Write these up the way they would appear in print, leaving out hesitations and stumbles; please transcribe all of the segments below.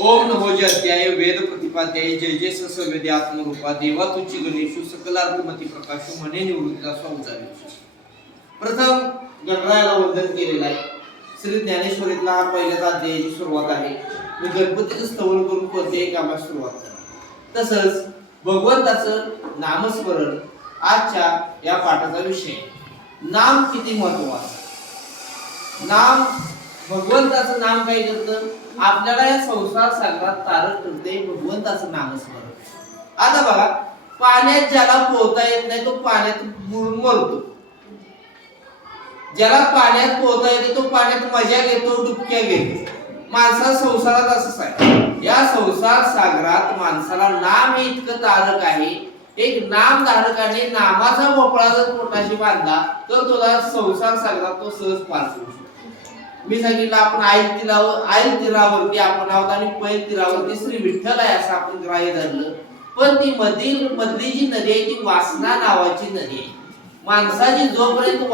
ओम नमो जयत्याय वेद प्रतिपाद्याय जय जय ससवेदे आत्मरूपा देवा तुझी गणेशु सकलार्थमती प्रकाशु म्हणे निवृत्तीला स्वाउजारी. प्रथम गणरायाला वंदन केलेलं आहे. श्री ज्ञानेश्वरीतला हा पहिल्याचा अध्यायाची सुरुवात आहे. मी गणपतीचं स्तवन करून कोणत्याही कामास सुरुवात करतो. तसंच भगवंताचं नामस्मरण आजच्या या पाठाचा विषय. नाम किती महत्त्वाचं. नाम भगवंताचं नाम काय करतं, आपल्याला या संसार सागरात तारक करते भगवंताचं नामस्मरण. आता बघा, पाण्यात ज्याला पोहता येत नाही तो पाण्यात बुडून मरतो. ज्याला पाण्यात पोहता येते तो पाण्यात मजा घेतो, डुबक्या घेतो. माणसा संसारात असंच आहे. या संसार सागरात माणसाला नाम हे इतकं तारक आहे. एक नाम धारकाने नामाचा भोपळा जर पोटाशी बांधला तर तुला संसार सागरात तो सहज पार करू शकतो. मी सांगितलं आपण आईल तीरावरती आपण आहोत आणि पैल तीरावरती श्री विठ्ठल आहे असं आपण ग्राह्य धरलं. पण ती मधली जी नदी आहे ती वासना नावाची नदी आहे. माणसाची जोपर्यंत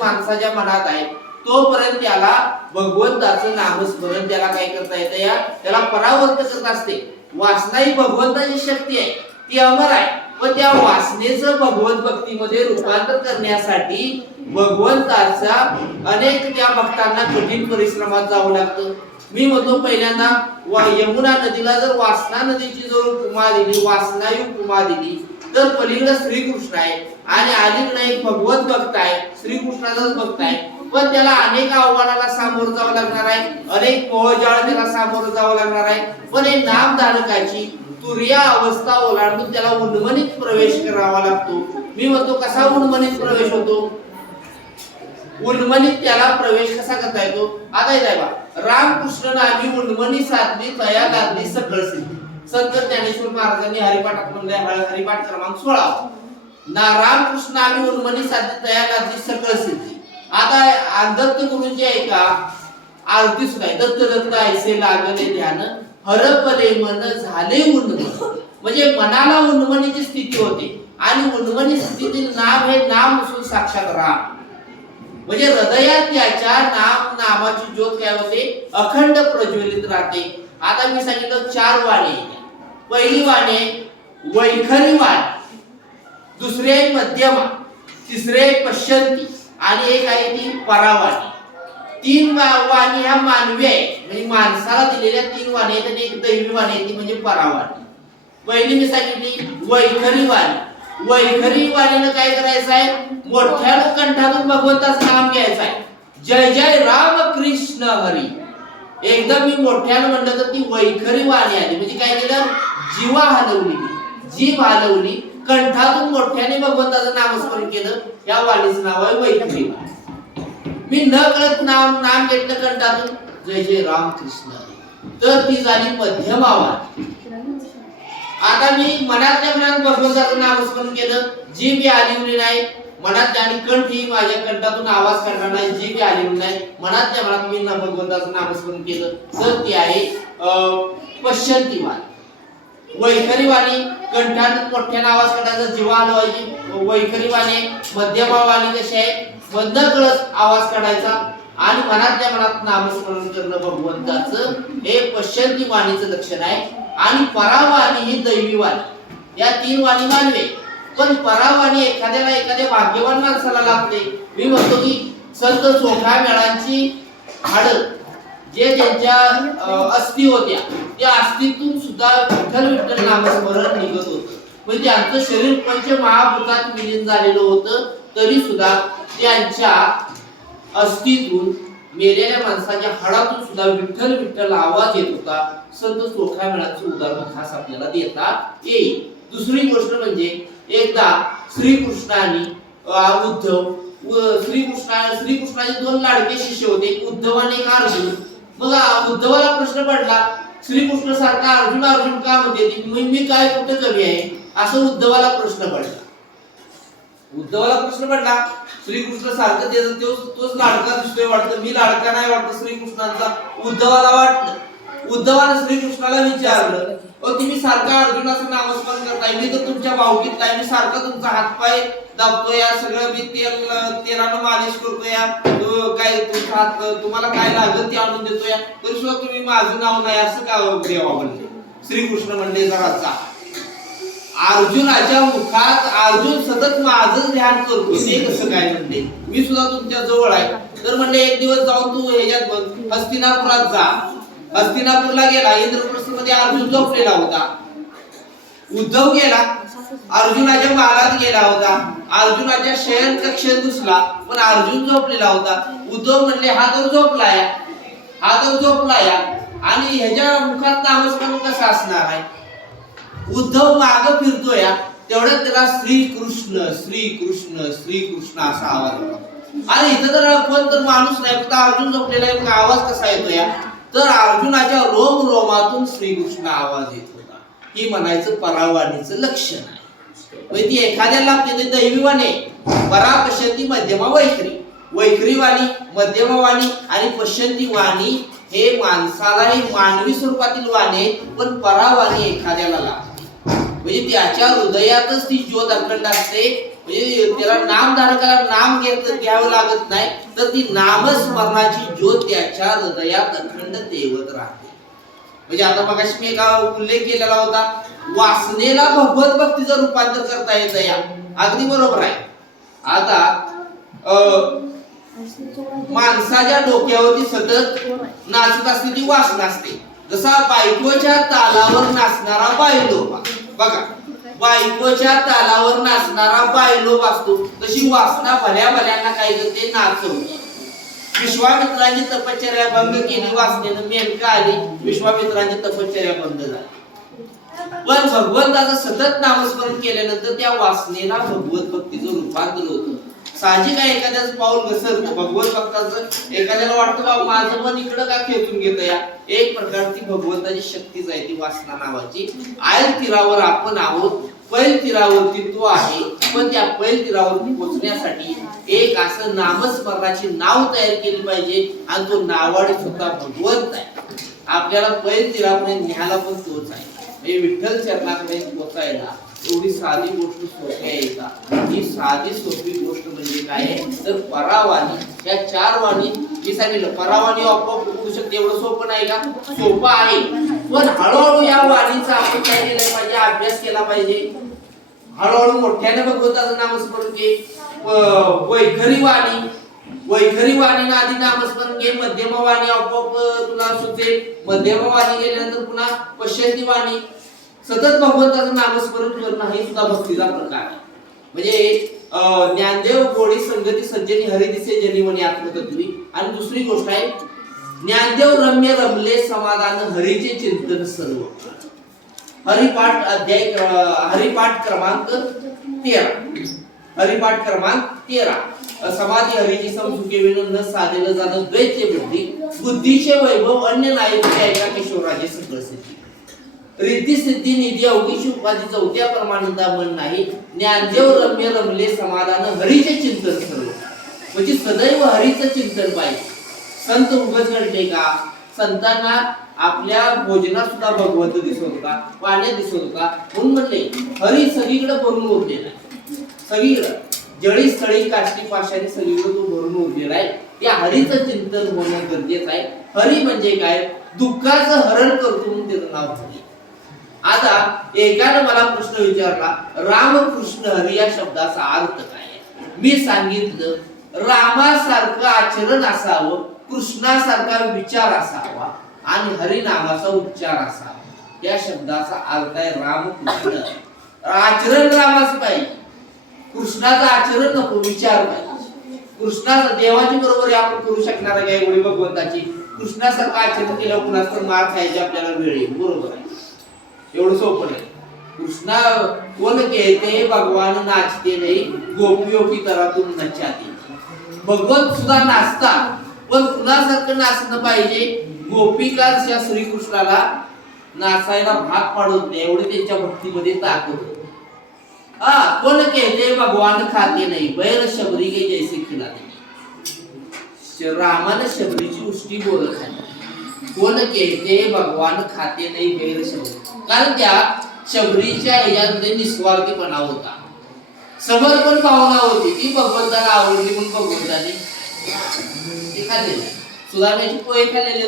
माणसाच्या मनात आहे तोपर्यंत त्याला भगवंताचं नामस्मरण त्याला काय करता येतं, त्याला परावर्त करत असते. वासना ही भगवंताची शक्ती आहे, ती अमर आहे. पण त्या वासनेचं भगवत भक्तीमध्ये रूपांतर करण्यासाठी भगवंताचा अनेक त्या भक्तांना कठीण परिश्रमात जावं लागतं. मी म्हणतो पहिल्यांदा यमुना नदीला जर वासना नदीची जर उपमा दिली, वासनायू उपमा दिली, तर पलीकडे श्रीकृष्ण आहे आणि अलीकडे एक भगवत भक्त आहे, श्रीकृष्णाचाच भक्त आहे. पण त्याला अनेक आव्हानाला सामोरं जावं लागणार आहे, अनेक मोहजाळ त्याला सामोरं जावं लागणार आहे. पण हे नामधारकाची तुर्या अवस्था ओलांडून त्याला उन्मनीत प्रवेश करावा लागतो. मी म्हणतो कसा उन्मनीत प्रवेश होतो, उन्मनीत त्याला प्रवेश कसा करता येतो. आता येत आहे बा, रामकृष्ण नामी उन्मनी साधली तया गाधली सकळ सिद्धी. संत ज्ञानेश्वर महाराजांनी हरिपाठात म्हणले, हरिपाठ क्रमांक 16 ना रामकृष्ण नामी उन्मनी साधली तया गाधली सकळ सिद्धी. आता दत्त गुरुजी आहे का, आरती सुद्धा आहे. दत्त दत्त ऐसे लागले ध्यान हरपले मन झाले उन्मन. म्हणजे मनाला उन्मनीची स्थिती होते आणि उन्मनी स्थितीतील नाम हे नाम असून साक्षात राम. म्हणजे हृदयात त्याच्या नामाची ज्योत काय होते, अखंड प्रज्वलित राहते. आता मी सांगितलं 4 वाणी. पहिली वाणी वैखरी वाणी, दुसरी आहे मध्यमा, तिसरी आहे पश्यंती आणि एक आहे ती परावाणी. 3 वाणी ह्या मानवी आहे, म्हणजे माणसाला दिलेल्या 3 वाणी आहेत आणि एक दैवी वाणी आहे ती म्हणजे परावाणी. पहिली मी सांगितली वैखरी वाणी. वैखरी वाणीनं काय करायचं आहे, मोठ्या कंठातून भगवंताचं नाम घ्यायचं आहे. जय जय राम कृष्ण हरी. एकदम मी मोठ्यानं म्हणलं तर ती वैखरी वाणी आली. म्हणजे काय केलं, जीवा हलवली, जीभ हलवली, कंठातून मोठ्याने भगवंताचं नामस्मरण केलं. या वाणीचं नाव आहे वैखरी वाणी. मी न कळत नाम घेतलं कंठातून, जय जय राम कृष्ण हरी, तर ती झाली मध्यमा वाणी. आता मी मनातल्या मनात भगवंताचं नामस्मरण केलं, जीभ हलवली नाही, मनात आणि कंठ ही माझ्या कंठातून आवाज काढणार नाही, जीभ हलवली नाही, मनातल्या मनात मी भगवंताचं नामस्मरण केलं, तर ती आहे पश्यंती वाणी. वैखरी वाणी कंठात मोठ्याने आवाज काढायचा, जीवा हलवायची वैखरी वाणी. मध्यमा वाणी कशी आहे, मधनं कळत आवाज काढायचा आणि मनातल्या मनात नामस्मरण करणं भगवंताचं, हे पश्यंती वाणीचं लक्षण आहे. आणि परावाणी ही दैवी वाणी. या 3 वाणी मानवे. पण परावाणी एखाद्या भाग्यवान माणसाला लागते. मी म्हणतो की संत चोखामेळांची हाडं जे त्यांच्या अस्थी होत्या त्या अस्थितून सुद्धा विठ्ठल विठ्ठल नामस्मरण निघत होतं. म्हणजे त्यांचं शरीर पंचमहाभूतात विलीन झालेलं होतं, तरी सुद्धा त्यांच्या अस्थितून मेलेल्या माणसाच्या हाडातून सुद्धा विठ्ठल विठ्ठल आवाज येत होता. संत चोखामेळांचं उदाहरण खास आपल्याला देता येईल. दुसरी गोष्ट म्हणजे एकदा श्रीकृष्णाने श्रीकृष्णाचे 2 लाडके शिष्य होते, उद्धव आणि एक अर्जुन. मग उद्धवाला प्रश्न पडला, श्रीकृष्ण सारखा अर्जुन अर्जुन का म्हणते, मी काय कुठे कमी आहे, असं उद्धवाला प्रश्न पडला. श्रीकृष्ण सारखं तोच लाडका दिसतोय वाटतं, मी लाडका नाही वाटतं श्रीकृष्णाचा, उद्धवाला वाटलं. उद्धवाने श्रीकृष्णाला विचारलं, तुम्ही सारखा अर्जुनाचं नामस्मरण करताय, मी तर तुमच्या भावकीतला आहे, मी सारखा तुमचा हातपाय दाबतोय, सगळं मी तेलानं मालिश करतोय, काय तुमचा हात तुम्हाला काय लागेल ते आणून देतोय, तरी सुद्धा तुम्ही माझं नाव नाही असं का देवा म्हणले. श्रीकृष्ण म्हणले जरा जा. अर्जुनाच्या मुखात अर्जुन सतत माझं ध्यान करतो, ते कसं काय म्हणले, मी सुद्धा तुमच्या जवळ आहे. तर म्हणले एक दिवस जाऊन तू ह्याच्यात बघ, हस्तिनापुरात जा. हस्तिनापूरला गेला, इंद्रप्रस्थमध्ये अर्जुन झोपलेला होता. उद्धव गेला, अर्जुनाच्या महालात गेला होता, अर्जुनाच्या शयन कक्षेत घुसला, पण अर्जुन झोपलेला होता. उद्धव म्हणले हा तर झोपलाय, हा तर झोपलाय, आणि ह्याच्या मुखात नामस्मरण कसं असणार आहे. उद्धव माग फिरतोय, तेवढ्यात त्याला श्रीकृष्ण श्रीकृष्ण श्रीकृष्ण असा आवाज होता. आणि इथं तर कोण तर माणूस नाही, फक्त अर्जुन झोपलेला आहे, आवाज कसा येतोय. तर अर्जुनाच्या रोम रोमातून श्रीकृष्ण आवाज येत होता. ही म्हणायचं परावाणीचं लक्षण आहे. म्हणजे ती एखाद्याला लागते दैवीवाणी, परा पश्यंती मध्यमा वैखरी, वैखरी वाणी, मध्यमा वाणी आणि पश्यंती वाणी हे माणसालाही मानवी स्वरूपातील वाणी, पण परावाणी एखाद्याला लागते. म्हणजे त्याच्या हृदयातच ती ज्योत अखंड असते. म्हणजे त्याला नामधारकाला नाम घ्यावं लागत नाही, तर ती नामस्मरणाची ज्योत त्याच्या हृदयात अखंड तेवत राहते. म्हणजे आता मगाशी मी एका उल्लेख केलेला होता, वासनेला भगवत भक्तीचं रूपांतर करता येतं या, अगदी बरोबर आहे. आता माणसाच्या डोक्यावरती सतत नाचत असते ती वासना असते. जसा बायकोच्या तालावर नाचणारा बायलोबा, बघा बायकोच्या तालावर नाचणारा बायलोब असतो, तशी वासना भल्या भल्यांना काय करते, नाचवते. विश्वामित्रांची तपश्चर्या भंग केली वासनेनं, मेनका आली, विश्वामित्रांची तपश्चर्या बंद झाली. पण भगवंताचं सतत नामस्मरण केल्यानंतर त्या वासनेला भगवत भक्तीचं रूपांतर होतं. साहजिक आहे, एखाद्याचं पाऊल घसरतं भगवत भक्ताचं, एखाद्याला वाटतं बाबा माझं मन इकडं का खेचून घेतं या. एक प्रकारची भगवंताची शक्तीच आहे ती वासना नावाची. आयल तीरावर आपण आहोत, पैल तीरावरती तो आहे, पण त्या पैल तीरावरती पोहोचण्यासाठी एक असं नामस्मरणाची नाव तयार केली पाहिजे, आणि तो नावाडी सुद्धा भगवंत आहे. आपल्याला पैल तीरापर्यंत न्यायला पण तोच आहे. म्हणजे विठ्ठल चरणाकडे पोहोचायला एवढी साधी गोष्ट सोपी आहे का. ही साधी सोपी गोष्ट म्हणजे काय तर परावाणी. या चार वाणी मी सांगितलं, परावाणी आपोआप होऊ शकते, एवढं सोपं नाही का, सोपं आहे. पण हळूहळू या वाणीचा आपण काय केलं पाहिजे, अभ्यास केला पाहिजे. हळूहळू मोठ्याने भगवंताचं नामस्मरण घे. वैखरी वाणी, वैखरी वाणीनं आधी नामस्मरण घे. मध्यम वाणी आपोआप तुला सुचेल. मध्यम वाणी गेल्यानंतर पुन्हा पश्यंती वाणी. सतत भगवंताचं नामस्मरण करणं हे सुद्धा भक्तीचा प्रकार आहे. म्हणजे ज्ञानदेव गोडी संगती सज्जनी हरी दिसे जनी म्हणे आत्मतत्वी. आणि दुसरी गोष्ट आहे, ज्ञानदेव रम्य रमले समाधान हरीचे चिंतन सर्व. हरिपाठ अध्याय हरिपाठ क्रमांक 13. हरिपाठ क्रमांक 13. समाधी हरीची समसुखे विणून न साधेलं जाणं द्वैत्य बुद्धी. बुद्धीचे वैभव अन्य नायक ऐका किशोराजे सकळ सिद्धी. रिद्धी सिद्धी निधी अवघीची उपाधी चौथ्या परमानंदा मन नाही. ज्ञानदेव रम्य रमले समाधान हरीचे चिंतन सर्व. म्हणजे सदैव हरीचं चिंतन पाहिजे. संत उगच घडले का, संतांना आपल्या भोजनात सुद्धा भगवंत दिसत होता, पाण्यात दिसत होता, म्हणून म्हणले हरी सगळीकडे भरून उरलेला आहे. सगळीकडे जळी स्थळी काष्टी पाशाने सगळीकडे तो भरून उरलेला आहे. त्या हरीचं चिंतन होणं गरजेचं आहे. हरी म्हणजे काय, दुःखाचं हरण करतो म्हणून त्याचं नाव हरी. आता एकाने मला प्रश्न विचारला, रामकृष्ण हरी या शब्दाचा अर्थ काय. मी सांगितलं रामासारखं आचरण असावं, कृष्णासारखा विचार असावा आणि हरिनामाचा उच्चार असावा. या शब्दाचा अर्थ आहे रामकृष्ण. आचरण रामाचं पाहिजे, कृष्णाचं आचरण नको, विचार पाहिजे. कृष्णाचं देवाची बरोबरी आपण करू शकणार आहे एवढी भगवंताची. कृष्णासारखं आचरण केलं कुणाच तर मार खायची आपल्याला वेळ येईल, बरोबर आहे. एवढं सोपं नाही. कृष्णा कोण कहते भगवान नाचते नाही, गोपियों की तरह तुम नचाते. भगवंत सुद्धा नाचतात, पण कुणासारखं नाचणं पाहिजे. गोपिका या श्रीकृष्णाला नाचायला भाग पाडत नाही, एवढे त्यांच्या भक्तीमध्ये ताकद होती. कोण कहते भगवान खाते नाही, बैल शबरी के जैसे खिलाते. रामाने शबरीची उष्टी बोलत आहे. कोण कहते भगवान खाते नाही गैर शबरी, कारण त्या शबरीच्या ह्याच्यामध्ये निस्वार्थीपणा होता, समर्पण भावना होती, ती भगवंताला आवडली म्हणून भगवंताने ते खाल्लेलं. सुदाम्याची पोहे खाल्लेले